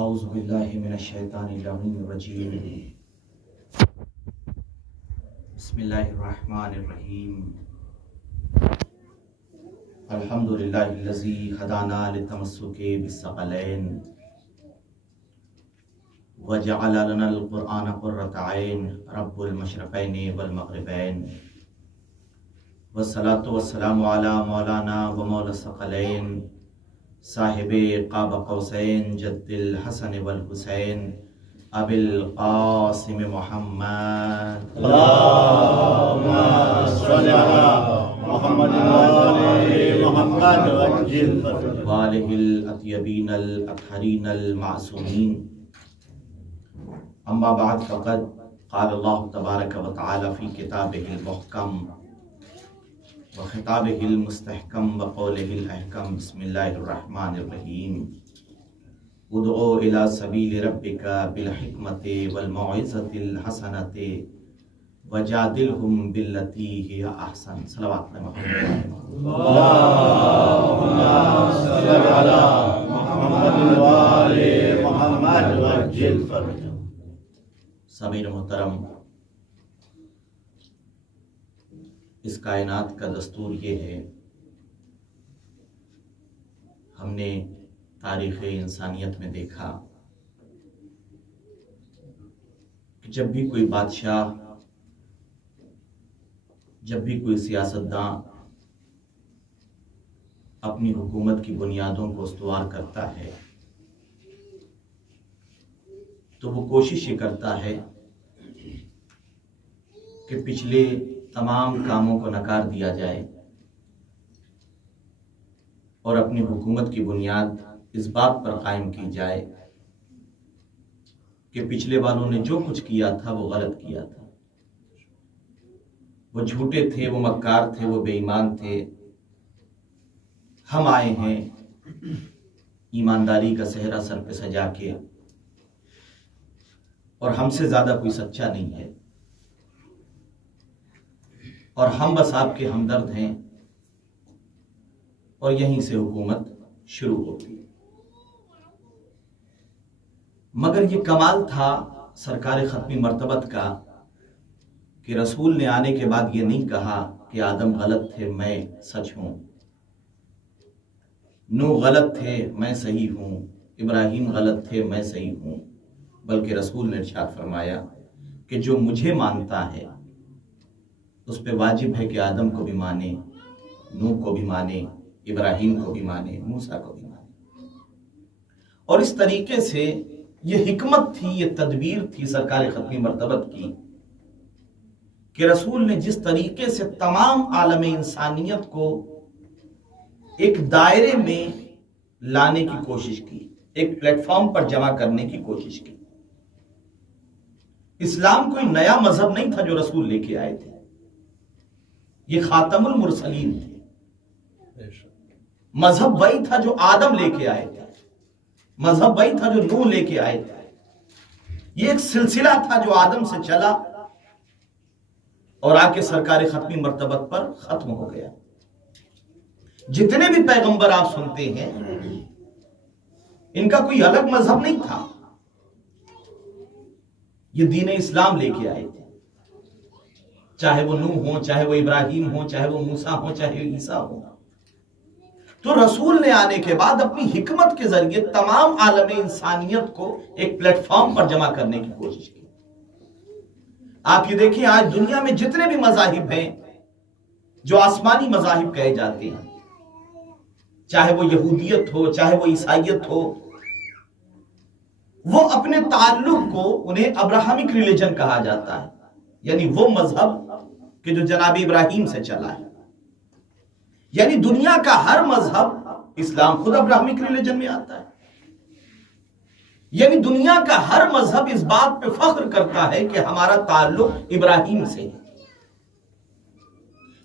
اعوذ باللہ من الشیطان الرجیم بسم اللہ الرحمن الرحیم الحمدللہ الذی ہدانا للتمسک بالثقلین وجعل لنا القرآن قرۃ عین رب المشرقین والمغربین والصلاة والسلام علی مولانا و مولا الثقلین صاحب قاب قوسین جد الحسن والحسین ابی القاسم محمد اللهم صل على محمد وآل محمد وعجل فرجهم وآلہ الاطیبین الاطہرین المعصومین اما بعد فقد قال اللہ تبارک و تعالی فی کتابہ المحکم وخطابہ المستحکم وقولہ الاحکم بسم اللہ الرحمن الرحیم ادعو الی سبیل ربک بالحکمت والموعظۃ الحسنۃ وجادلہم باللتی ہی احسن صلوات محمد اللهم صل على محمد وآل محمد وعجل فرجهم سامعین محترم، اس کائنات کا دستور یہ ہے، ہم نے تاریخ انسانیت میں دیکھا کہ جب بھی کوئی بادشاہ، جب بھی کوئی سیاستداں اپنی حکومت کی بنیادوں کو استوار کرتا ہے تو وہ کوشش یہ کرتا ہے کہ پچھلے تمام کاموں کو نکار دیا جائے اور اپنی حکومت کی بنیاد اس بات پر قائم کی جائے کہ پچھلے والوں نے جو کچھ کیا تھا وہ غلط کیا تھا، وہ جھوٹے تھے، وہ مکار تھے، وہ بے ایمان تھے۔ ہم آئے ہیں ایمانداری کا صحرا سر پہ سجا کے، اور ہم سے زیادہ کوئی سچا نہیں ہے، اور ہم بس آپ کے ہمدرد ہیں، اور یہیں سے حکومت شروع ہوتی۔ مگر یہ کمال تھا سرکار ختمی مرتبت کا کہ رسول نے آنے کے بعد یہ نہیں کہا کہ آدم غلط تھے میں سچ ہوں، نوح غلط تھے میں صحیح ہوں، ابراہیم غلط تھے میں صحیح ہوں، بلکہ رسول نے ارشاد فرمایا کہ جو مجھے مانتا ہے اس پہ واجب ہے کہ آدم کو بھی مانے، نوح کو بھی مانے، ابراہیم کو بھی مانے، موسیٰ کو بھی مانے۔ اور اس طریقے سے یہ حکمت تھی، یہ تدبیر تھی سرکار ختمی مرتبت کی کہ رسول نے جس طریقے سے تمام عالم انسانیت کو ایک دائرے میں لانے کی کوشش کی، ایک پلیٹ فارم پر جمع کرنے کی کوشش کی۔ اسلام کوئی نیا مذہب نہیں تھا جو رسول لے کے آئے تھے، یہ خاتم المرسلین تھے۔ مذہب وہی تھا جو آدم لے کے آئے تھے، مذہب وہی تھا جو نوح لے کے آئے تھے۔ یہ ایک سلسلہ تھا جو آدم سے چلا اور آ کے سرکار ختمی مرتبت پر ختم ہو گیا۔ جتنے بھی پیغمبر آپ سنتے ہیں ان کا کوئی الگ مذہب نہیں تھا، یہ دین اسلام لے کے آئے تھے، چاہے وہ نوح ہوں، چاہے وہ ابراہیم ہوں، چاہے وہ موسیٰ ہوں، چاہے وہ عیسیٰ ہوں۔ تو رسول نے آنے کے بعد اپنی حکمت کے ذریعے تمام عالم انسانیت کو ایک پلیٹ فارم پر جمع کرنے کی کوشش کی۔ آپ یہ دیکھیں آج دنیا میں جتنے بھی مذاہب ہیں جو آسمانی مذاہب کہے جاتے ہیں، چاہے وہ یہودیت ہو، چاہے وہ عیسائیت ہو، وہ اپنے تعلق کو انہیں ابراہمک ریلیجن کہا جاتا ہے، یعنی وہ مذہب کہ جو جناب ابراہیم سے چلا ہے۔ یعنی دنیا کا ہر مذہب، اسلام خود ابراہمک ریلیجن میں آتا ہے، یعنی دنیا کا ہر مذہب اس بات پہ فخر کرتا ہے کہ ہمارا تعلق ابراہیم سے ہے،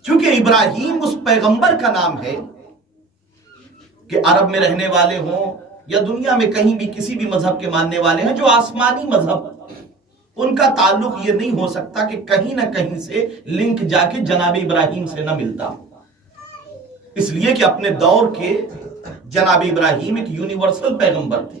چونکہ ابراہیم اس پیغمبر کا نام ہے کہ عرب میں رہنے والے ہوں یا دنیا میں کہیں بھی کسی بھی مذہب کے ماننے والے ہیں، جو آسمانی مذہب، ان کا تعلق یہ نہیں ہو سکتا کہ کہیں نہ کہیں سے لنک جا کے جناب ابراہیم سے نہ ملتا، اس لیے کہ اپنے دور کے جناب ابراہیم ایک یونیورسل پیغمبر تھے،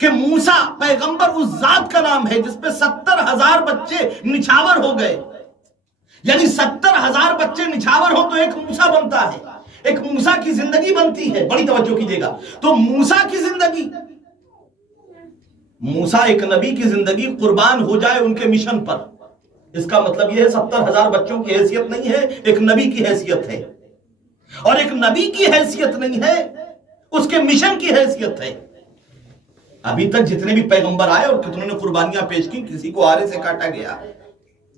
کہ موسیٰ پیغمبر اس ذات کا نام ہے جس پہ 70,000 بچے نچھاور ہو گئے. یعنی 70,000 بچے نچھاور ہو تو ایک موسیٰ بنتا ہے, ایک موسیٰ کی زندگی بنتی ہے. بڑی توجہ کیجئے گا. تو موسیٰ کی زندگی, موسیٰ ایک نبی کی زندگی قربان ہو جائے ان کے مشن پر, اس کا مطلب یہ ہے 70,000 بچوں کی حیثیت نہیں ہے, ایک نبی کی حیثیت ہے. اور ایک نبی کی حیثیت نہیں ہے, اس کے مشن کی حیثیت ہے. ابھی تک جتنے بھی پیغمبر آئے اور کتنوں نے قربانیاں پیش کی, کسی کو آرے سے کاٹا گیا,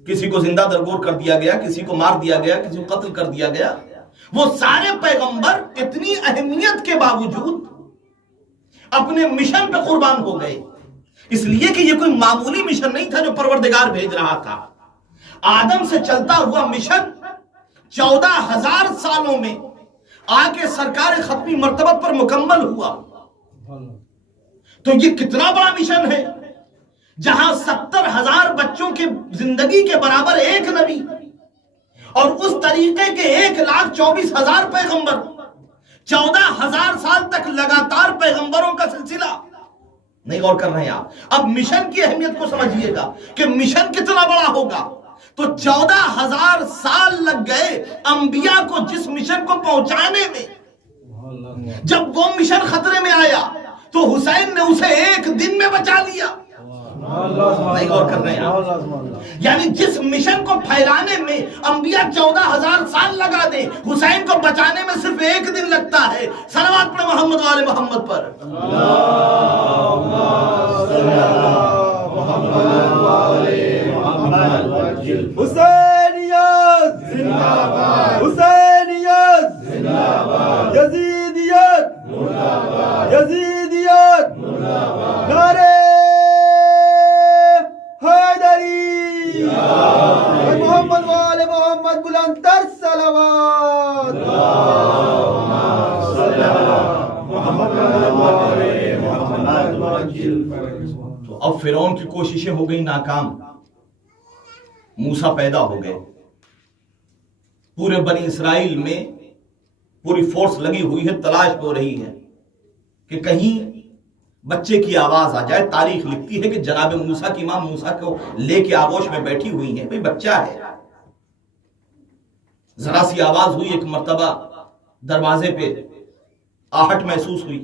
کسی کو زندہ درگور کر دیا گیا, کسی کو مار دیا گیا, کسی کو قتل کر دیا گیا. وہ سارے پیغمبر اتنی اہمیت کے باوجود اپنے مشن پہ قربان ہو گئے, اس لیے کہ یہ کوئی معمولی مشن نہیں تھا جو پروردگار بھیج رہا تھا. آدم سے چلتا ہوا مشن 14,000 سالوں میں آ کے سرکار ختمی مرتبت پر مکمل ہوا. تو یہ کتنا بڑا مشن ہے, جہاں 70,000 بچوں کی زندگی کے برابر ایک نبی, اور اس طریقے کے 1,24,000 پیغمبر, 14,000 سال تک لگاتار پیغمبروں کا سلسلہ. نہیں غور کر رہے ہیں آپ؟ اب مشن کی اہمیت کو سمجھیے گا کہ مشن کتنا بڑا ہوگا. تو 14,000 سال لگ گئے انبیاء کو جس مشن کو پہنچانے میں. جب وہ مشن خطرے میں آیا تو حسین نے اسے ایک دن میں بچا لیا. نہیں غور کر رہے ہیں؟ یعنی جس مشن کو پھیلانے میں انبیاء 14,000 سال لگا دیں, حسین کو بچانے میں صرف ایک دن لگتا ہے. صلوات پڑھ محمد والے محمد پر. حسینیت زندہ باد, حسینیت زندہ باد, یزیدیت مردہ باد, یزیدیت مردہ باد, نعرہ حیدری, محمد والے محمد بلند تر صلوات. تو اب فرعون کی کوششیں ہو گئی ناکام, موسیٰ پیدا ہو گئے. پورے بنی اسرائیل میں پوری فورس لگی ہوئی ہے, تلاش ہو رہی ہے کہ کہیں بچے کی آواز آ جائے. تاریخ لکھتی ہے کہ جناب موسیٰ کی ماں موسیٰ کو لے کے آغوش میں بیٹھی ہوئی ہیں, بھئی بچہ ہے. ذرا سی آواز ہوئی, ایک مرتبہ دروازے پہ آہٹ محسوس ہوئی.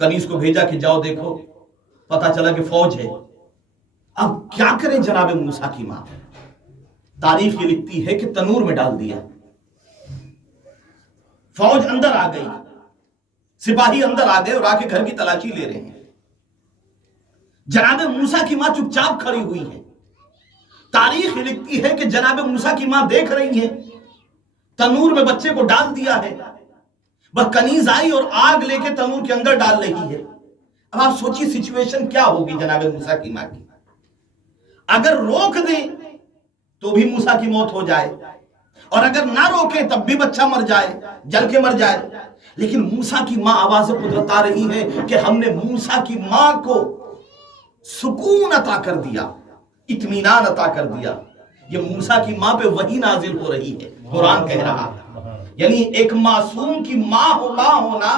کنیز کو بھیجا کہ جاؤ دیکھو, پتا چلا کہ فوج ہے. اب کیا کریں جناب موسیٰ کی ماں؟ تاریخ یہ لکھتی ہے کہ تنور میں ڈال دیا. فوج اندر آ گئی, سپاہی اندر آ گئے اور آ کے گھر کی تلاشی لے رہے ہیں. جناب موسیٰ کی ماں چپ چاپ کھڑی ہوئی ہے. تاریخ یہ لکھتی ہے کہ جناب موسیٰ کی ماں دیکھ رہی ہے, تنور میں بچے کو ڈال دیا ہے. بس کنیز آئی اور آگ لے کے تنور کے اندر ڈال رہی ہے. اب آپ سوچیے سچویشن کیا ہوگی جناب موسیٰ کی ماں کی. اگر روک دیں تو بھی موسیٰ کی موت ہو جائے, اور اگر نہ روکیں تب بھی بچہ مر جائے, جل کے مر جائے. لیکن موسیٰ کی ماں آواز قدرت آ رہی ہے کہ ہم نے موسیٰ کی ماں کو سکون عطا کر دیا, اطمینان عطا کر دیا. یہ موسیٰ کی ماں پہ وحی نازل ہو رہی ہے, قرآن کہہ رہا ہے. یعنی ایک معصوم کی ماں ہونا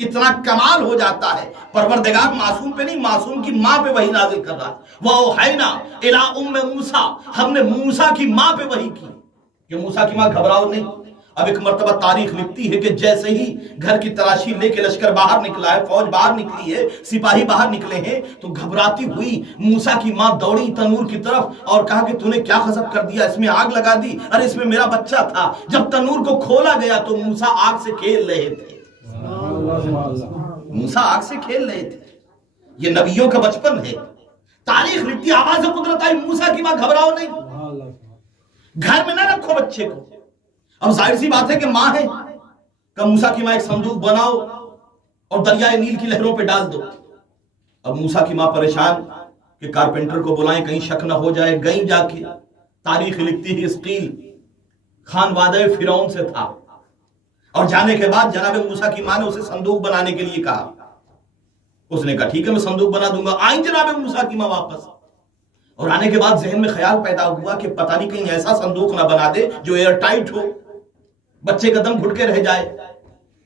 اتنا کمال ہو جاتا ہے. پروردگار معصوم پہ نہیں, معصوم کی ماں پہ وحی نازل کر رہا ہے. وَأَوْحَيْنَا إِلَىٰ أُمِّ مُوسَىٰ, ہم نے موسیٰ کی ماں پہ وحی کی کہ موسیٰ کی ماں گھبراؤ نہیں. اب ایک مرتبہ تاریخ لکھتی ہے کہ جیسے ہی گھر کی تلاشی لے کے لشکر باہر نکلا ہے, فوج باہر نکلی ہے, سپاہی باہر نکلے ہیں, تو گھبراتی ہوئی موسیٰ کی ماں دوڑی تنور کی طرف اور کہا کہ تو نے کیا غضب کر دیا, اس میں آگ لگا دی. ارے اس میں میرا بچہ تھا. جب تنور کو کھولا گیا تو موسیٰ آگ سے کھیل رہے تھے. موسیٰ آگ سے کھیل رہے تھے. یہ نبیوں کا بچپن ہے. تاریخ لکھتی, آواز قدرت آئی, موسیٰ کی ماں گھبراؤ نہیں, گھر میں نہ رکھو بچے کو. اب ظاہر سی بات ہے کہ ماں ہے, کہ موسیٰ کی ماں ایک صندوق بناؤ اور دریائے نیل کی لہروں پہ ڈال دو. اب موسیٰ کی ماں پریشان کہ کارپینٹر کو بلائیں کہیں شک نہ ہو جائے. گئیں جا کے, تاریخ لکھتی ہے اسقیل خانوادہ فرعون سے تھا, اور جانے کے بعد جناب موسیٰ کی ماں نے اسے صندوق بنانے کے لیے کہا. اس نے کہا ٹھیک ہے میں صندوق بنا دوں گا. آئیں جناب موسیٰ کی ماں واپس, اور آنے کے بعد ذہن میں خیال پیدا ہوا کہ پتہ نہیں کہیں ایسا صندوق نہ بنا دے جو ایئر ٹائٹ ہو, بچے کا دم گھٹ کے رہ جائے.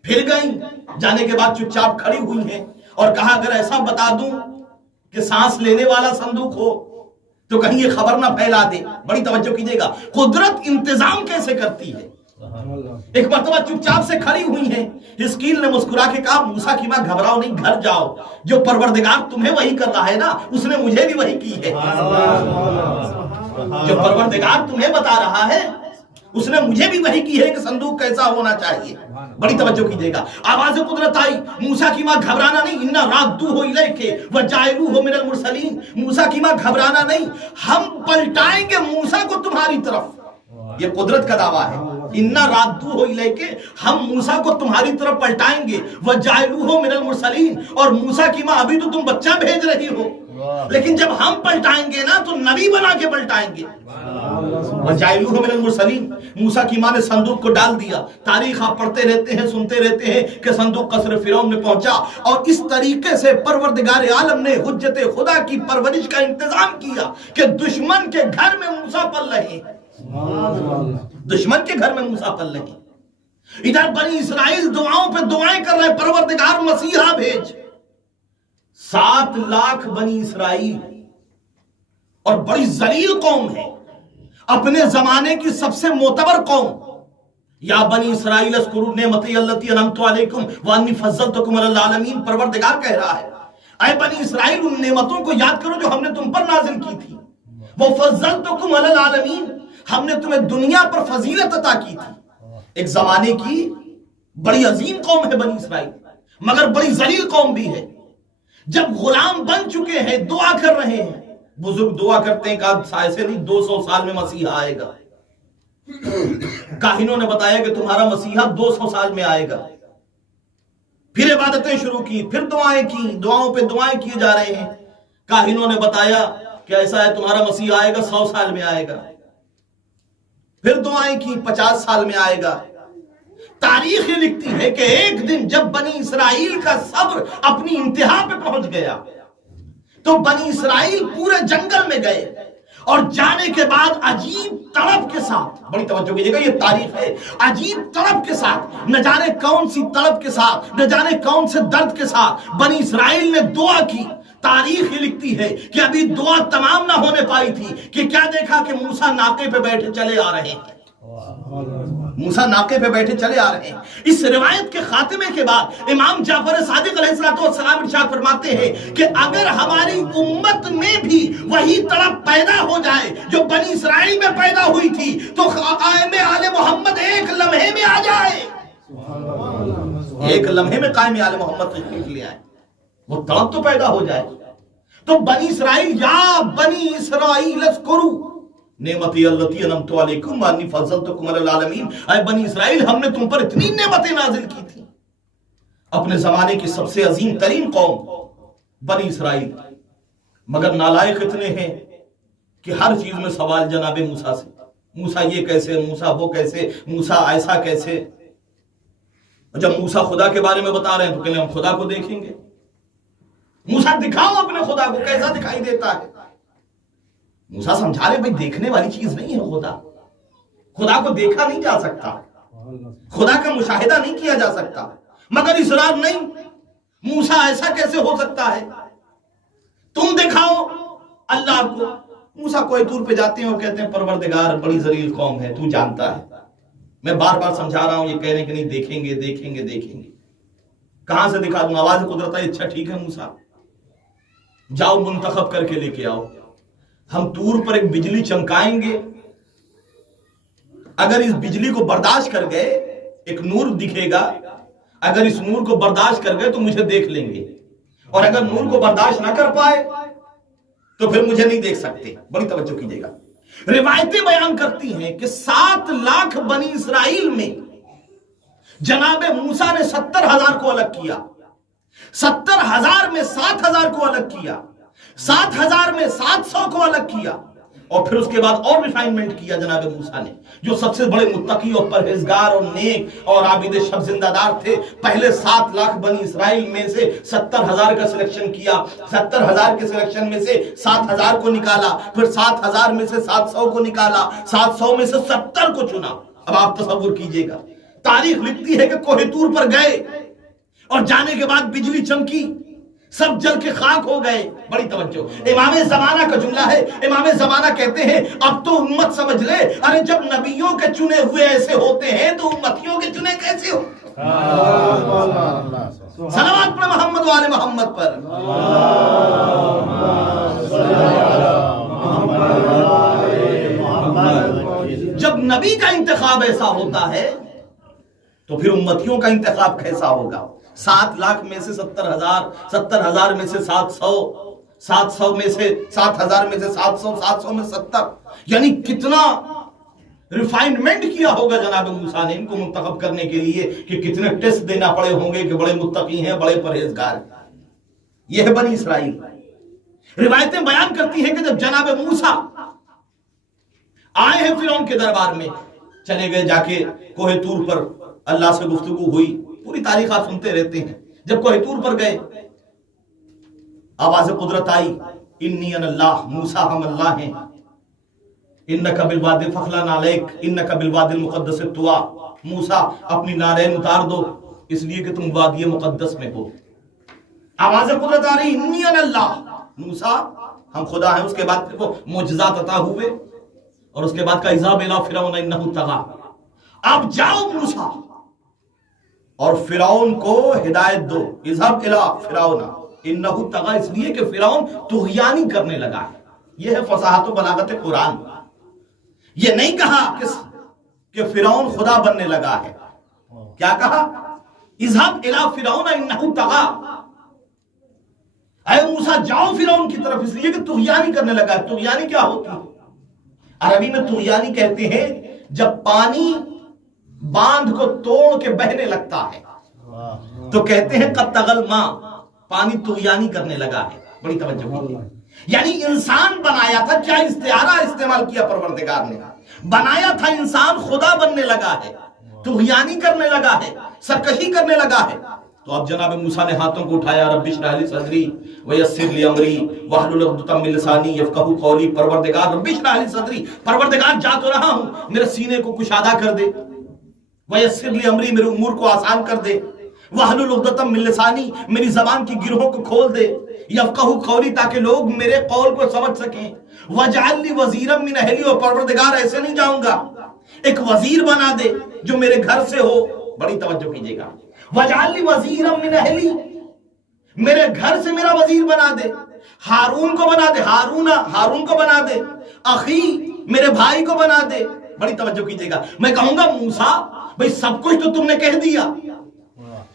پھر گئیں, جانے کے بعد چپ چاپ کھڑی ہوئی ہیں, اور کہا اگر ایسا بتا دوں کہ سانس لینے والا صندوق ہو تو کہیں یہ خبر نہ پھیلا دے. بڑی توجہ کیجئے گا قدرت انتظام کیسے کرتی ہے. ایک مرتبہ چپ چاپ سے کھڑی ہوئی ہیں. حزقیل نے مسکرا کے کہا موسیٰ کی ماں گھبراؤ نہیں، گھر جاؤ، جو پروردگار تمہیں وحی کر رہا ہے نا اس نے مجھے بھی وحی کی ہے. جو پروردگار تمہیں بتا رہا ہے اس نے مجھے بھی وحی کی ہے کہ صندوق کیسا ہونا چاہیے. بڑی توجہ کیجئے گا. آواز قدرت آئی، موسیٰ کی ماں گھبرانا نہیں، اِنَّا رَادُّوهُ إِلَيْكَ وَجَاعِلُوهُ مِنَ الْمُرْسَلِينَ. موسیٰ کی ماں گھبرانا نہیں، ہم پلٹائیں گے موسیٰ کو تمہاری طرف. یہ قدرت کا دعویٰ ہے. اِنَّا رَادُّوهُ إِلَيْكَ، ہم موسیٰ کو تمہاری طرف پلٹائیں گے. وَجَاعِلُوهُ مِنَ الْمُرْسَلِينَ، اور موسیٰ کی ماں ابھی تو تم بچہ بھیج رہی ہو، لیکن جب ہم پلٹائیں گے نا تو نبی بنا کے پلٹائیں گے. وَجَاعِلُوهُ مِنَ الْمُرْسَلِينَ. موسیٰ کی ماں نے صندوق کو ڈال دیا. تاریخ آپ پڑھتے رہتے ہیں، سنتے رہتے ہیں کہ صندوق قصر فرعون میں پہنچا، اور اس طریقے سے پروردگار عالم نے حجت خدا کی پرورش کا انتظام کیا کہ دشمن کے گھر میں موسیٰ پل رہے ہیں. دشمن کے گھر میں موسیٰ پل رہے ہیں. ادھر بنی اسرائیل دعاؤں پہ دعائیں کر رہے، پروردگار مسیحا بھیج. 7 لاکھ بنی اسرائیل، اور بڑی ذلیل قوم ہے، اپنے زمانے کی سب سے معتبر قوم. یا بنی اسرائیل اذکروا نعمتی التی انعمت علیکم وانی فضلتکم علی العالمین. پروردگار کہہ رہا ہے اے بنی اسرائیل ان نعمتوں کو یاد کرو جو ہم نے تم پر نازل کی تھی. وہ فضلتکم علی العالمین، ہم نے تمہیں دنیا پر فضیلت عطا کی تھی. ایک زمانے کی بڑی عظیم قوم ہے بنی اسرائیل، مگر بڑی ذلیل قوم بھی ہے. جب غلام بن چکے ہیں دعا کر رہے ہیں. بزرگ دعا کرتے ہیں کہ ایسے نہیں 200 سال میں مسیحا آئے گا. کاہنوں نے بتایا کہ تمہارا مسیحا 200 سال میں آئے گا. پھر عبادتیں شروع کی، پھر دعائیں کی، دعاؤں پہ دعائیں کیے جا رہے ہیں. کاہنوں نے بتایا کہ ایسا ہے تمہارا مسیحا آئے گا 100 سال میں آئے گا. پھر دعائیں کی 50 سال میں آئے گا. تاریخ یہ لکھتی ہے کہ ایک دن جب بنی اسرائیل کا صبر اپنی انتہا پہ پہنچ گیا تو بنی اسرائیل پورے جنگل میں گئے، اور جانے کے بعد عجیب تڑپ کے ساتھ، بڑی توجہ کیجئے گا یہ تاریخ ہے، عجیب تڑپ کے ساتھ، نہ جانے کون سی تڑپ کے ساتھ، نہ جانے کون سے درد کے ساتھ بنی اسرائیل نے دعا کی. تاریخ یہ لکھتی ہے کہ ابھی دعا تمام نہ ہونے پائی تھی کہ کیا دیکھا کہ موسیٰ ناقے پہ بیٹھے چلے آ رہے ہیں. موسیٰ ناقے پہ بیٹھے چلے آ رہے ہیں. اس روایت کے خاتمے کے بعد امام جعفر صادق علیہ السلام ارشاد فرماتے ہیں کہ اگر ہماری امت میں بھی وہی طرف پیدا ہو جائے جو بنی اسرائیل میں پیدا ہوئی تھی تو قائم آل محمد ایک لمحے میں آ جائے. ایک لمحے میں قائم آل محمد تشریف لے آئے، وہ طرف تو پیدا ہو جائے. تو بنی اسرائیل، یا بنی اسرائیل اذکروا نعمتی التی انعمت علیکم وانی فضلتکم علی العالمین. اے بنی اسرائیل ہم نے تم پر اتنی نعمتیں نازل کی تھی. اپنے زمانے کی سب سے عظیم ترین قوم بنی اسرائیل، مگر نالائق اتنے ہیں کہ ہر چیز میں سوال جناب موسیٰ سے. موسیٰ یہ کیسے، موسیٰ وہ کیسے، موسیٰ ایسا کیسے. جب موسیٰ خدا کے بارے میں بتا رہے ہیں تو کہنے ہم خدا کو دیکھیں گے. موسیٰ دکھاؤ اپنے خدا کو کیسا دکھائی دیتا ہے. موسیٰ سمجھا رہے بھائی دیکھنے والی چیز نہیں ہے خدا. خدا کو دیکھا نہیں جا سکتا، خدا کا مشاہدہ نہیں کیا جا سکتا. مگر اصرار نہیں، موسیٰ ایسا کیسے ہو سکتا ہے، تم دکھاؤ اللہ کو. موسیٰ کوئی طور پہ جاتے ہیں اور کہتے ہیں پروردگار بڑی ذلیل قوم ہے، تو جانتا ہے. میں بار بار سمجھا رہا ہوں، یہ کہہ رہے ہیں کہ نہیں دیکھیں گے دیکھیں گے دیکھیں گے. کہاں سے دکھا دوں؟ آواز قدرت ہے. اچھا ٹھیک ہے موسیٰ جاؤ منتخب کر کے لے کے آؤ. ہم طور پر ایک بجلی چمکائیں گے، اگر اس بجلی کو برداشت کر گئے ایک نور دکھے گا، اگر اس نور کو برداشت کر گئے تو مجھے دیکھ لیں گے، اور اگر نور کو برداشت نہ کر پائے تو پھر مجھے نہیں دیکھ سکتے. بڑی توجہ کیجئے گا. روایتیں بیان کرتی ہیں کہ 7 لاکھ بنی اسرائیل میں جناب موسیٰ نے 70,000 کو الگ کیا، 70,000 میں 7,000 کو الگ کیا، 7,000 میں 700 کو الگ کیا، اور پھر اس کے بعد اور ریفائنمنٹ کیا جناب موسیٰ نے. جو سب سے بڑے متقی اور پرہیزگار اور نیک اور عابد شب زندہ دار تھے، پہلے 7 لاکھ بنی اسرائیل میں سے 70,000 کا سلیکشن کیا. 70,000 کے سلیکشن میں سے 7,000 کو نکالا، پھر 7,000 میں سے 700 کو نکالا، 700 میں سے 70 کو چنا. اب آپ تصور کیجئے گا، تاریخ لکھتی ہے کہ کوہ طور پر گئے اور جانے کے بعد بجلی چمکی. سب جل کے خاک ہو گئے. بڑی توجہ. امام زمانہ کا جملہ ہے. امام زمانہ کہتے ہیں اب تو امت سمجھ لے, ارے جب نبیوں کے چنے ہوئے ایسے ہوتے ہیں تو امتیوں کے چنے کیسے ہو. صلوات پر محمد والے محمد پر. جب نبی کا انتخاب ایسا ہوتا ہے تو پھر امتیوں کا انتخاب کیسا ہوگا. 7 لاکھ میں سے 70,000, 70,000 میں سے 700, 700 میں سے 7,000 میں سے 700, 700 میں 70, یعنی کتنا ریفائنمنٹ کیا ہوگا جناب موسیٰ نے ان کو منتخب کرنے کے لیے کہ کتنے ٹیسٹ دینا پڑے ہوں گے کہ بڑے متقی ہیں, بڑے پرہیزگار ہیں. یہ ہے بنی اسرائیل. روایتیں بیان کرتی ہیں کہ جب جناب موسیٰ آئے ہیں فرعون کے دربار میں, چلے گئے جا کے کوہ طور پر, اللہ سے گفتگو ہوئی, پوری تاریخ آپ سنتے رہتے ہیں. جب کوہ طور پر گئے آواز قدرت آئی, انی انا اللہ, موسیٰ ہم اللہ ہیں, انکا بالوادی فخلان علیک, انکا بالوادی المقدس طوا, موسیٰ اپنی نارین اتار دو اس لیے کہ تم وادی مقدس میں ہو. آواز قدرت آ رہی, انی انا اللہ, موسیٰ ہم خدا ہیں. اس کے بعد وہ معجزات عطا ہوئے اور اس کے بعد کا اذهب الی فرعون انه طغى, اب جاؤ موسیٰ اور فرعون کو ہدایت دو. اذهب الی فرعون انه طغى, اس لیے کہ فرعون طغیانی کرنے لگا ہے. یہ ہے فصاحت و بلاغت قرآن. یہ نہیں کہا کہ فرعون خدا بننے لگا ہے, کیا کہا, اذهب الی فرعون انه طغى, اے موسیٰ جاؤ فرعون کی طرف, اس لیے کہ طغیانی کرنے لگا ہے. طغیانی کیا ہوتی ہے؟ عربی میں طغیانی کہتے ہیں جب پانی باندھ کو توڑ کے بہنے لگتا ہے تو کہتے ہیں قد طغى الماء, پانی طغیانی کرنے لگا ہے. بڑی توجہ کیجیے. یعنی انسان بنایا تھا, کیا استعارہ استعمال کیا پروردگار نے, بنایا تھا انسان خدا بننے لگا ہے, طغیانی کرنے لگا ہے, سرکشی کرنے لگا ہے. تو اب جناب موسیٰ نے ہاتھوں کو اٹھایا, رب اشرح لی صدری ویسر لی امری واحلل عقدۃ من لسانی یفقہوا قولی. پروردگار رب اشرح لی صدری, پروردگار جا تو رہا ہوں, میرے سینے کو کشادہ کر دے. ویسر لی امری, میرے امور کو آسان کر دے. واحلل عقدۃ من لسانی, میری زبان کی گرہوں کو کھول دے. یفقہوا قولی, تاکہ لوگ میرے قول کو سمجھ سکیں. واجعل لی وزیرا من اہلی, اور پروردگار ایسے نہیں جاؤں گا, ایک وزیر بنا دے جو میرے گھر سے ہو. بڑی توجہ کیجیے گا. واجعل لی وزیرا من اہلی, میرے گھر سے میرا وزیر بنا دے. ہارون کو بنا دے, ہارون کو بنا دے. اخی, میرے بھائی کو بنا دے. بڑی توجہ کیجیے گا. میں کہوں گا موسیٰ بھئی سب کچھ تو تم نے کہہ دیا,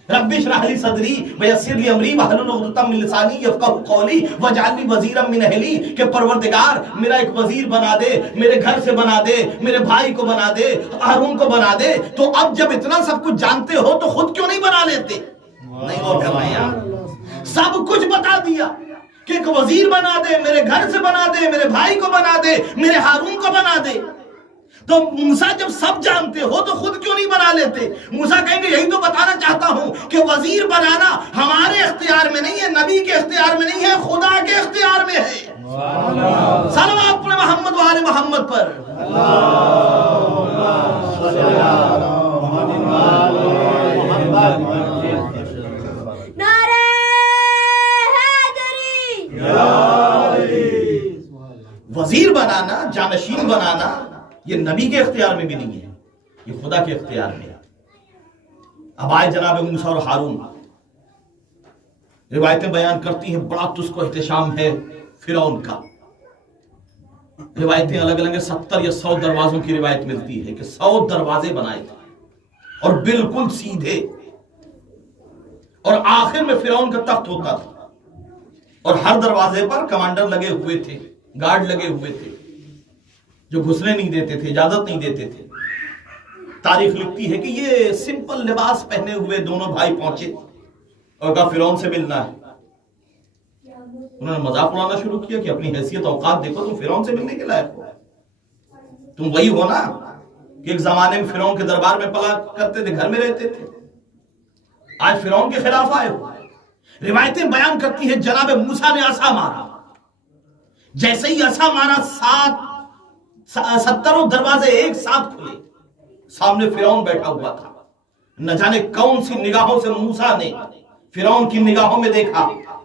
رب اشرح لی صدری ویسر لی امری واحلل عقدۃ من لسانی یفقہوا قولی واجعل لی وزیرا من اہلی, کہ پروردگار میرا ایک وزیر بنا دے, میرے گھر سے بنا دے, میرے بھائی کو بنا دے, ہارون کو بنا دے. تو اب جب اتنا سب کچھ جانتے ہو تو خود کیوں نہیں بنا لیتے؟ نہیں غور کر رہے ہیں. سب کچھ بتا دیا کہ ایک وزیر بنا دے, میرے گھر سے بنا دے, میرے بھائی کو بنا دے, میرے ہارون کو بنا دے. تو موسیٰ جب سب جانتے ہو تو خود کیوں نہیں بنا لیتے؟ موسیٰ کہیں گے یہی تو بتانا چاہتا ہوں کہ وزیر بنانا ہمارے اختیار میں نہیں ہے, نبی کے اختیار میں نہیں ہے, خدا کے اختیار میں ہے. صلوات پڑھیں محمد و آل محمد پر. نعرہ حیدری. وزیر بنانا, جانشین بنانا یہ نبی کے اختیار میں بھی نہیں ہے, یہ خدا کے اختیار میں ہے. اب آئے جناب موسیٰ اور ہارون. روایتیں بیان کرتی ہیں بڑا تس کو احتشام ہے فرعون کا. روایتیں الگ الگ ہیں, 70 یا 100 دروازوں کی روایت ملتی ہے کہ 100 دروازے بنائے تھے اور بالکل سیدھے, اور آخر میں فرعون کا تخت ہوتا تھا اور ہر دروازے پر کمانڈر لگے ہوئے تھے, گارڈ لگے ہوئے تھے جو گھسنے نہیں دیتے تھے, اجازت نہیں دیتے تھے. تاریخ لکھتی ہے کہ یہ سمپل لباس پہنے ہوئے دونوں بھائی پہنچے اور کہا فرعون سے ملنا ہے. انہوں نے مذاق اڑانا شروع کیا کہ اپنی حیثیت اوقات دیکھو, تم فرعون سے ملنے کے لائق ہو, تم وہی ہو نا کہ ایک زمانے میں فرعون کے دربار میں پلا کرتے تھے, گھر میں رہتے تھے, آج فرعون کے خلاف آئے ہو. روایتیں بیان کرتی ہیں جناب موسیٰ نے عصا مارا, جیسے ہی عصا مارا 70 دروازے ایک ساتھ کھلے. سامنے فرعون بیٹھا ہوا تھا. نہ جانے کون سی نگاہوں سے موسیٰ نے فرعون کی نگاہوں میں دیکھا.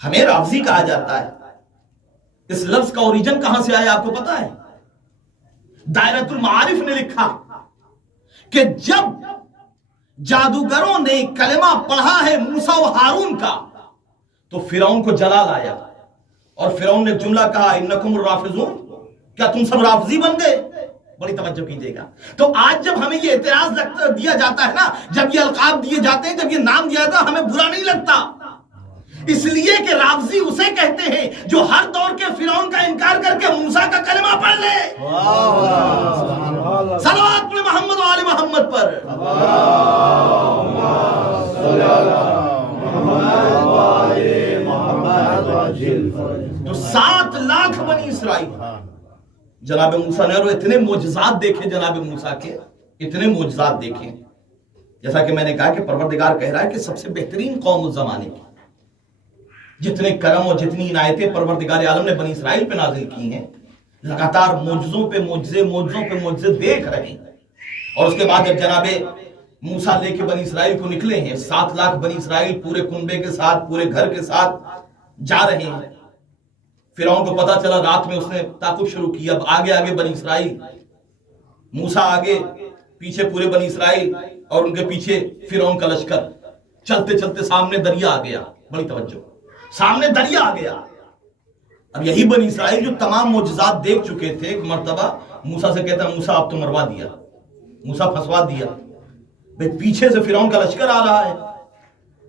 ہمیں رافضی کہا جاتا ہے. اس لفظ کا اوریجن کہاں سے آیا آپ کو پتا ہے؟ دائرۃ المعارف نے لکھا کہ جب جادوگروں نے کلمہ پڑھا ہے موسیٰ و ہارون کا تو فرعون کو جلال آیا اور فرعون نے جملہ کہا انکم الرافضون، کیا تم سب رافضی بن گئے؟ بڑی توجہ کیجئے گا. تو آج جب ہمیں یہ اعتراض دیا جاتا ہے نا، جب یہ القاب دیے جاتے ہیں، جب یہ نام دیا جاتا ہے، ہمیں برا نہیں لگتا، اس لیے کہ رافضی اسے کہتے ہیں جو ہر دور کے فرعون کا انکار کر کے موسیٰ کا کلمہ پڑھ لے. صلوات پڑھیں محمد و آل محمد پر. تو 7 لاکھ بنی اسرائیل جناب موسیٰ نے، اور اتنے معجزات دیکھے جناب موسیٰ کے، اتنے معجزات دیکھے. جیسا کہ میں نے کہا کہ پروردگار کہہ رہا ہے کہ سب سے بہترین قوم اس زمانے کی، جتنے کرم اور جتنی عنایتیں پروردگار عالم نے بنی اسرائیل پہ نازل کی ہیں، لگاتار معجزوں پہ معجزے، معجزوں پہ معجزے دیکھ رہے ہیں. اور اس کے بعد جب جناب موسیٰ لے کے بنی اسرائیل کو نکلے ہیں، 7 لاکھ بنی اسرائیل پورے کنبے کے ساتھ، پورے گھر کے ساتھ جا رہے ہیں. فرعون کو پتا چلا، رات میں اس نے تعاقب شروع کیا. اب آگے آگے بنی اسرائیل، موسیٰ آگے، پیچھے پورے بنی اسرائیل، اور ان کے پیچھے فرعون کا لشکر. چلتے چلتے سامنے دریا آ گیا. بڑی توجہ، سامنے دریا آ گیا. اب یہی بنی اسرائیل جو تمام معجزات دیکھ چکے تھے، ایک مرتبہ موسیٰ سے کہتا ہے موسیٰ آپ تو مروا دیا، موسیٰ پھنسوا دیا. بھئی پیچھے سے فرعون کا لشکر آ رہا ہے،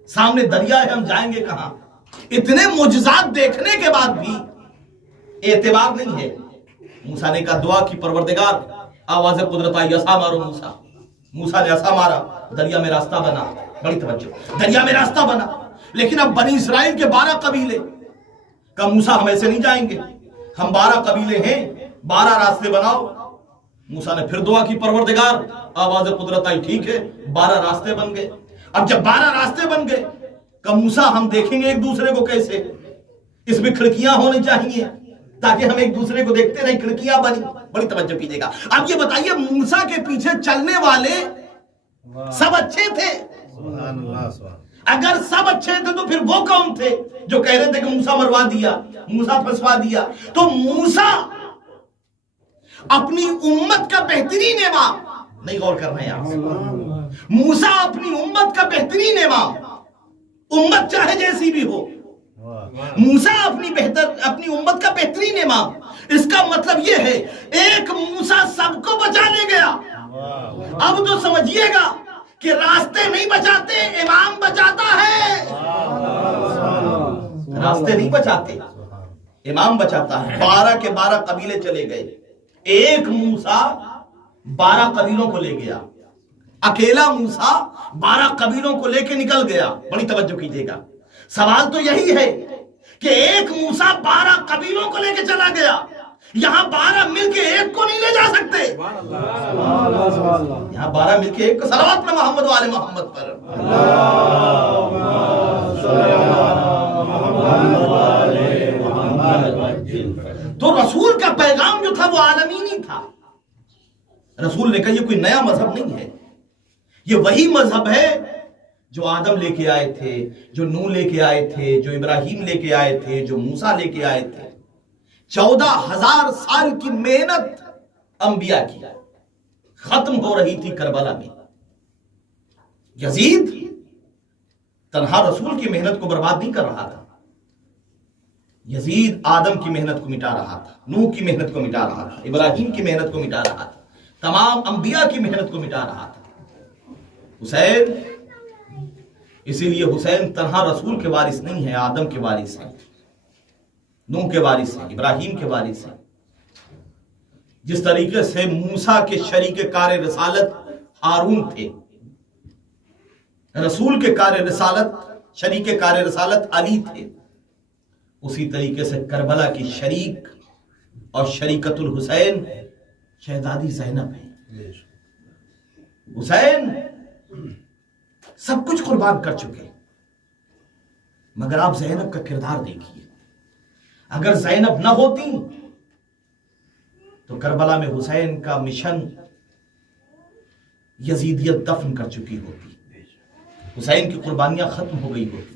سامنے دریا ہے، ہم جائیں گے کہاں؟ اتنے معجزات دیکھنے کے بعد بھی اعتبار نہیں ہے. موسیٰ نے کہا، دعا کی، پروردگار آواز قدرت آئی، عصا مارو موسیٰ. موسیٰ نے عصا مارا، دریا میں راستہ بنا. بڑی توجہ، دریا میں راستہ بنا. لیکن اب بنی اسرائیل کے 12 قبیلے کہا موسیٰ ہم ایسے نہیں جائیں گے، ہم 12 قبیلے ہیں، 12 راستے بناؤ. موسیٰ نے پھر دعا کی، پروردگار آواز قدرت آئی، ٹھیک ہے، 12 راستے بن گئے. اب جب 12 راستے بن گئے، کہا موسیٰ ہم دیکھیں گے ایک دوسرے کو کیسے؟ اس میں کھڑکیاں ہونی چاہیے تاکہ ہم ایک دوسرے کو دیکھتے رہیں. کھڑکیاں بنی. بڑی توجہ کیجئے گا. اب یہ بتائیے موسیٰ کے پیچھے چلنے والے سب اچھے تھے؟ اگر سب اچھے تھے تو پھر وہ کون تھے جو کہہ رہے تھے کہ موسیٰ مروا دیا، موسیٰ پھنسوا دیا؟ تو موسیٰ اپنی امت کا بہترین امام، نہیں غور کر رہے ہیں آپ، موسیٰ اپنی امت کا بہترین امام، امت چاہے جیسی بھی ہو، موسیٰ اپنی امت کا بہترین امام. اس کا مطلب یہ ہے ایک موسیٰ سب کو بچا لے گیا. اب تو سمجھیے گا کہ راستے نہیں بچاتے، امام بچاتا ہے. راستے نہیں بچاتے، امام بچاتا ہے. 12 کے 12 قبیلے چلے گئے. ایک موسیٰ 12 قبیلوں کو لے گیا. اکیلا موسیٰ 12 قبیلوں کو لے کے نکل گیا. بڑی توجہ کیجئے گا. سوال تو یہی ہے کہ ایک موسیٰ 12 قبیلوں کو لے کے چلا گیا. یہاں 12 مل کے ایک کو نہیں لے جا سکتے. یہاں 12 مل کے ایک کو. صلوات میں محمد و آل محمد پر. تو رسول کا پیغام جو تھا وہ عالمینی تھا. رسول نے کہا یہ کوئی نیا مذہب نہیں ہے، یہ وہی مذہب ہے جو آدم لے کے آئے تھے، جو نوح لے کے آئے تھے، جو ابراہیم لے کے آئے تھے، جو موسیٰ لے کے آئے تھے. 14,000 سال کی محنت انبیاء کی ختم ہو رہی تھی کربلا میں. یزید تنہا رسول کی محنت کو برباد نہیں کر رہا تھا. یزید آدم کی محنت کو مٹا رہا تھا، نوح کی محنت کو مٹا رہا تھا، ابراہیم کی محنت کو مٹا رہا تھا، تمام انبیاء کی محنت کو مٹا رہا تھا. حسین، اسی لیے حسین تنہا رسول کے وارث نہیں ہے، آدم کے وارث ہیں، نوح کے وارث ہیں، ابراہیم کے وارث ہیں. جس طریقے سے موسیٰ کے شریک کار رسالت ہارون تھے، رسول کے کار رسالت، شریک کار رسالت علی تھے، اسی طریقے سے کربلا کی شریک اور شریکت الحسین شہزادی زینب ہے. حسین سب کچھ قربان کر چکے، مگر آپ زینب کا کردار دیکھیے. اگر زینب نہ ہوتی تو کربلا میں حسین کا مشن یزیدیت دفن کر چکی ہوتی، حسین کی قربانیاں ختم ہو گئی ہوتی.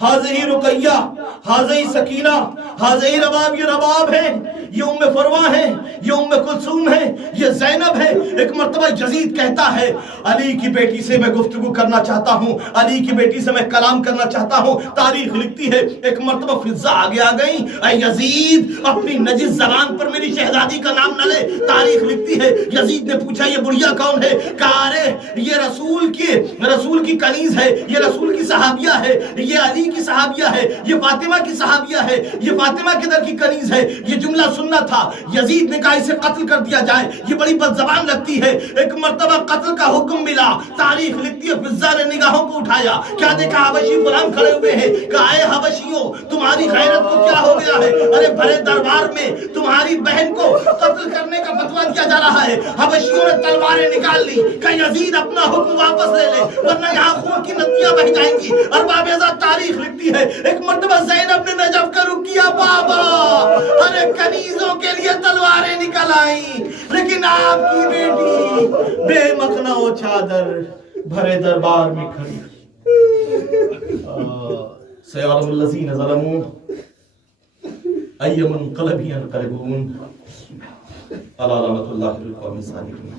حاضری رقیہ، حاضری سکینہ، حاضری رباب، یہ رباب ہے، یہ ام فروا ہے، یہ ام کلثوم ہے، یہ زینب ہے۔ ایک مرتبہ یزید کہتا ہے علی کی بیٹی سے میں گفتگو کرنا چاہتا ہوں، علی کی بیٹی سے میں کلام کرنا چاہتا ہوں۔ تاریخ لکھتی ہے ایک مرتبہ فضا آگے آ گئی، اے یزید اپنی نجس زبان پر میری شہزادی کا نام نہ لے۔ تاریخ لکھتی ہے یزید نے پوچھا یہ بڑھیا کون ہے؟ کہا ارے یہ رسول کی کنیز ہے، یہ رسول کی صحابیہ ہے، یہ علی کی صحابیہ ہے، یہ فاطمہ کی صحابیہ ہے، یہ فاطمہ کے در کی کنیز ہے۔ یہ جملہ سننا تھا۔ یزید نے کہا اسے قتل کر دیا جائے، یہ بڑی بد زبان لگتی ہے۔ ایک مرتبہ قتل کا حکم ملا۔ تاریخ لکھتی ہے فضا نے نگاہوں کو اٹھایا، کیا دیکھا حبشی غلام کھڑے ہوئے ہیں۔ کہا اے حبشیوں تمہاری غیرت کو کیا ہو گیا ہے؟ ارے بھرے دربار میں تمہاری بہن کو قتل کرنے کا فتویٰ دیا جا رہا ہے۔ حبشیوں نے تلواریں نکال لی کہ یزید اپنا حکم واپس لے لے ورنہ یہاں خون کی ندیاں بہہ جائیں گی۔ ارباب ازاد تاریخ لکھتی ہے ایک مرتبہ زینب نے نجف کا رخ کیا، بابا ارے کنیزوں کے لیے تلواریں نکل آئیں، لیکن آپ کی بیٹی بے مخنا و چادر بھرے دربار میں کھڑی۔ سیعلم الذین ظلموا ای منقلب ینقلبون۔ علی رحمۃ اللہ القوم الصالحین۔